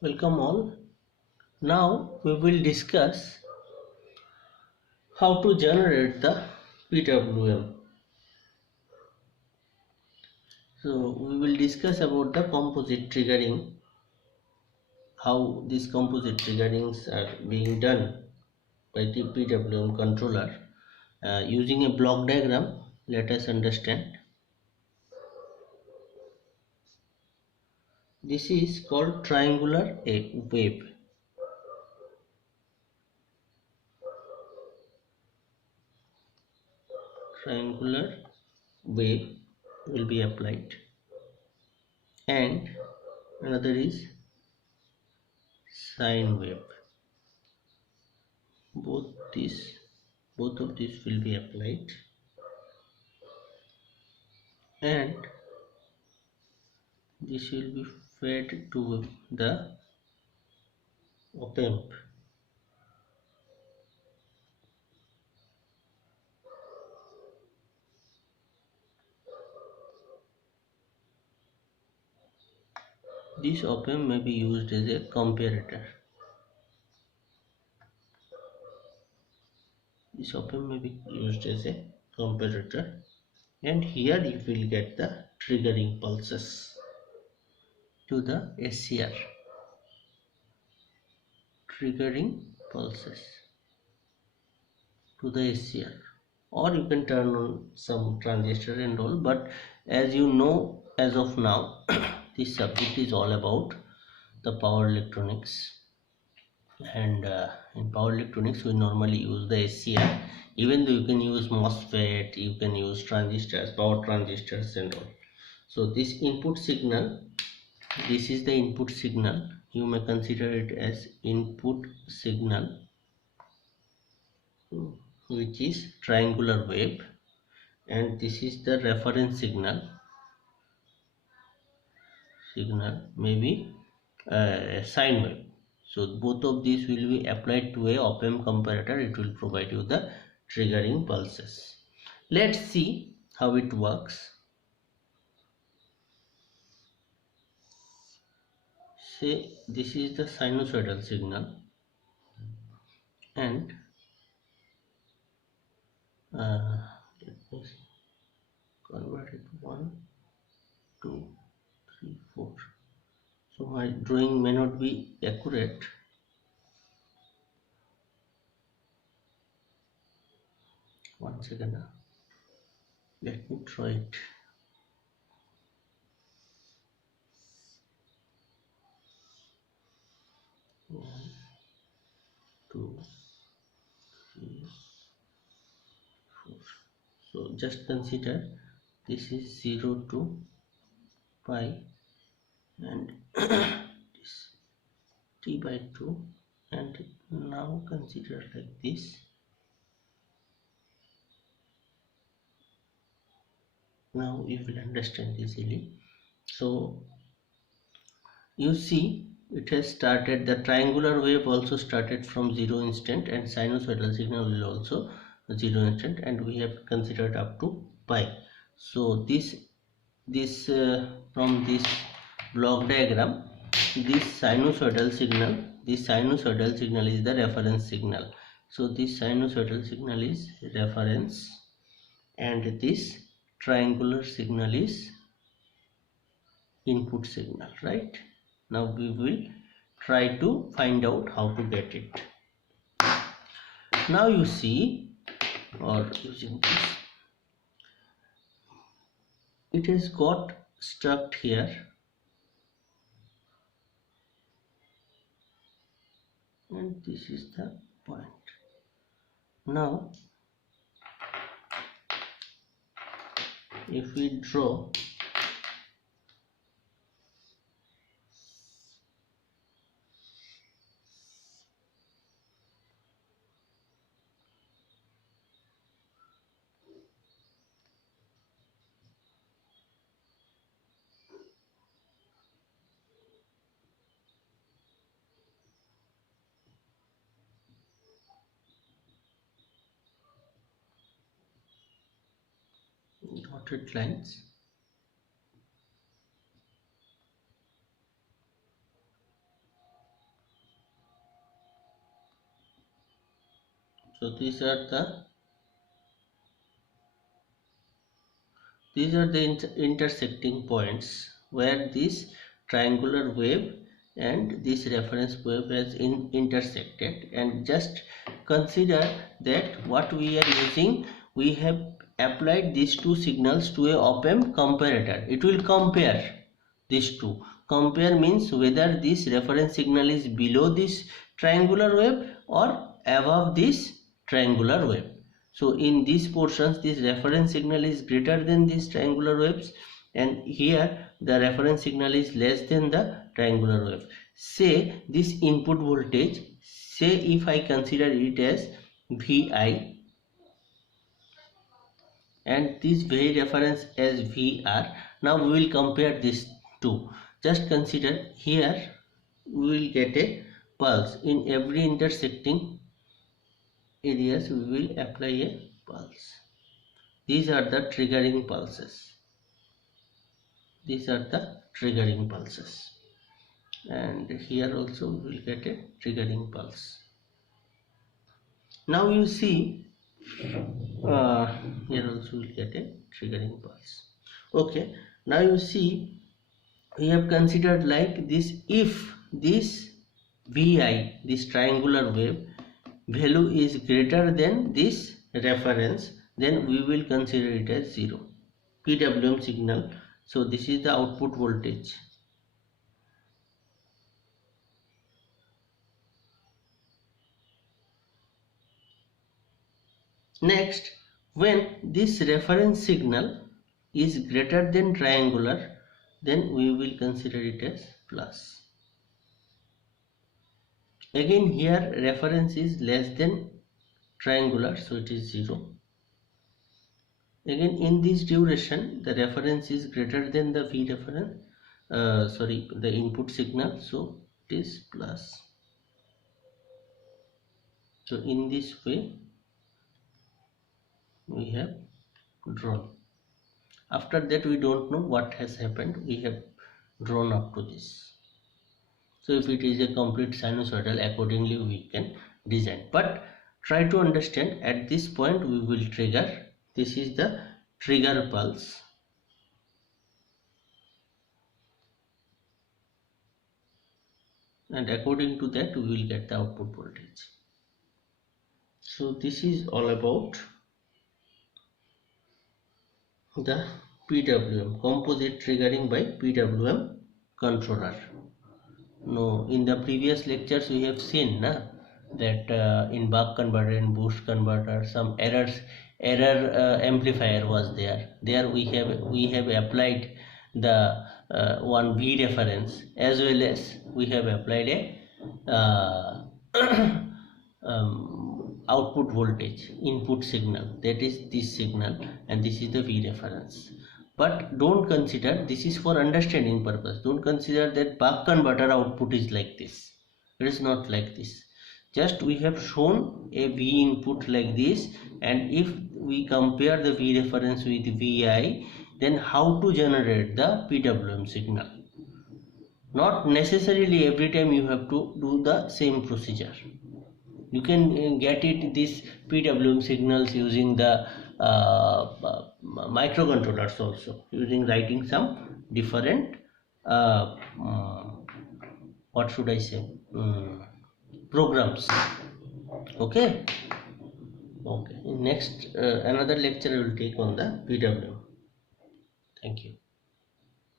Welcome all. Now we will discuss how to generate the PWM. So we will discuss about the composite triggering, how these composite triggerings are being done by the PWM controller. Using a block diagram, let us understand. This is called triangular wave. Triangular wave will be applied, and another is sine wave. both these both of these will be applied, and this will be fed to the op amp. This op amp may be used as a comparator. This op amp may be used as a comparator, and here you will get the triggering pulses to the SCR. Triggering pulses to the SCR, or you can turn on some transistor and all, but as you know, as of now this subject is all about the power electronics, and in power electronics we normally use the SCR, even though you can use MOSFET, you can use transistors, power transistors and all. So this input signal, this is the input signal, you may consider it as input signal, which is triangular wave, and this is the reference signal maybe sine wave. So both of these will be applied to a op amp comparator. It will provide you the triggering pulses. Let's see how it works. Say this is the sinusoidal signal, and let me convert it 1, 2, 3, 4. So my drawing may not be accurate. One second. Let me try it. 1, 2, 3, 4. So just consider this is 0 to pi, and this t by 2, and now consider like this. Now you will understand easily. So you see it has started, the triangular wave also started from 0 instant, and sinusoidal signal will also 0 instant, and we have considered up to pi. So this from this block diagram, this sinusoidal signal is the reference signal. So this sinusoidal signal is reference, and this triangular signal is input signal, right? Now we will try to find out how to get it. Now you see, or using this, it has got stuck here, and this is the point. Now if we draw dotted lines, So these are the intersecting points where this triangular wave and this reference wave has intersected, and just consider that what we are using, we have applied these two signals to a op-amp comparator. It will compare these two. Compare means whether this reference signal is below this triangular wave or above this triangular wave. So in these portions this reference signal is greater than these triangular waves, and here the reference signal is less than the triangular wave. Say this input voltage, say if I consider it as Vi and this very reference as VR. Now we will compare these two. Just consider here we will get a pulse. In every intersecting areas we will apply a pulse. These are the triggering pulses. These are the triggering pulses. And here also we will get a triggering pulse. Now you see here also we will get a triggering pulse. Okay, now you see we have considered like this: if this Vi, this triangular wave value is greater than this reference, then we will consider it as 0 PWM signal. So this is the output voltage. Next, when this reference signal is greater than triangular, then we will consider it as plus. Again here reference is less than triangular, so it is 0. Again in this duration the reference is greater than the V reference, the input signal, so it is plus. So in this way we have drawn. After that we don't know what has happened, we have drawn up to this. So if it is a complete sinusoidal, accordingly we can design, but try to understand at this point we will trigger. This is the trigger pulse, and according to that we will get the output voltage. So this is all about the PWM, composite triggering by PWM controller. No, in the previous lectures we have seen that in buck converter and boost converter some error amplifier was there. There we have applied the one V reference, as well as we have applied a output voltage input signal, that is this signal, and this is the V reference. But don't consider, this is for understanding purpose, don't consider that buck converter output is like this. It is not like this. Just we have shown a V input like this, and if we compare the V reference with Vi, then how to generate the PWM signal. Not necessarily every time you have to do the same procedure. You can get it this PWM signals using the microcontrollers also, using writing some different what should I say, programs. Okay. In next another lecture I will take on the PWM. Thank you.